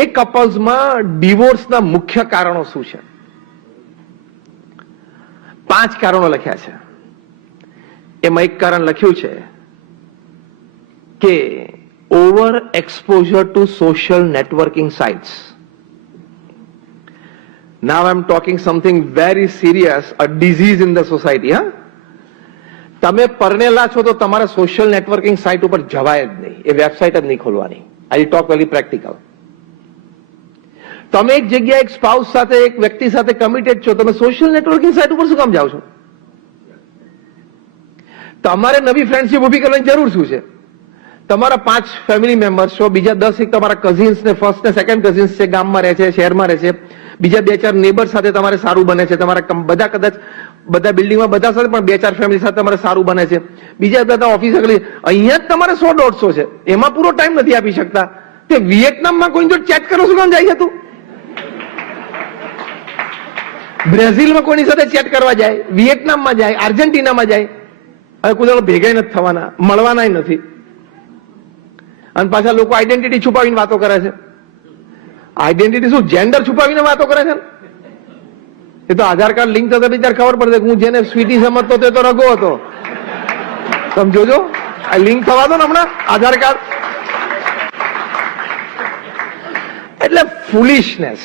એ કપલ્સમાં ડિવોર્સના મુખ્ય કારણો શું છે? 5 કારણો લખ્યા છે. એમાં એક કારણ લખ્યું છે કે over exposure to social networking sites. Now I'm talking something very serious, a disease in the society. હા, તમે પરણેલા છો તો તમારે સોશિયલ નેટવર્કિંગ સાઇટ ઉપર જવાય જ નહીં, એ વેબસાઇટ જ નહીં ખોલવાની. I talk very practical. તમે એક જગ્યાએ એક સ્પાઉસ સાથે, એક વ્યક્તિ સાથે કમિટેડ છો, તમે સોશિયલ નેટવર્કિંગ સાઇટ ઉપર શું કામ જાઓ છો? તમારે નવી ફ્રેન્ડશીપ ઉભી કરવાની જરૂર શું છે? તમારા 5 ફેમિલી મેમ્બર્સ છો, બીજા 10 એક તમારા કઝિન્સ ને ફર્સ્ટ ને સેકન્ડ કઝિન્સ છે, ગામમાં રહે છે, શહેરમાં રહે છે, બીજા 2-4 નેબર સાથે તમારે સારું બને છે, તમારા બધા કદાચ બધા બિલ્ડિંગમાં બધા સાથે પણ 2-4 ફેમિલી સાથે તમારે સારું બને છે, બીજા બધા ઓફિસ અહીંયા જ તમારે 100-150 છે, એમાં પૂરો ટાઈમ નથી આપી શકતા. તે વિયેટનામમાં કોઈ જોડે ચેટ કરો શું કામ જાય હતું? બ્રાઝિલમાં કોઈની સાથે ચેટ કરવા જાય, વિયેટનામમાં જાય, આર્જેન્ટિનામાં જાય, હવે કોઈ દાડો ભેગા નથી થવાના, મળવાના નથી. અને પાછા લોકો આઈડેન્ટિટી છુપાવીને વાતો કરે છે. આઈડેન્ટિટી શું, જેન્ડર છુપાવીને વાતો કરે છે? એ તો આધાર કાર્ડ લિંક થતા ત્યારે ખબર પડશે કે હું જેને સ્વીટી સમજતો હતો એ તો રઘો હતો. સમજો, આ લિંક થવા દો ને હમણાં આધાર કાર્ડ. એટલે ફૂલિશનેસ.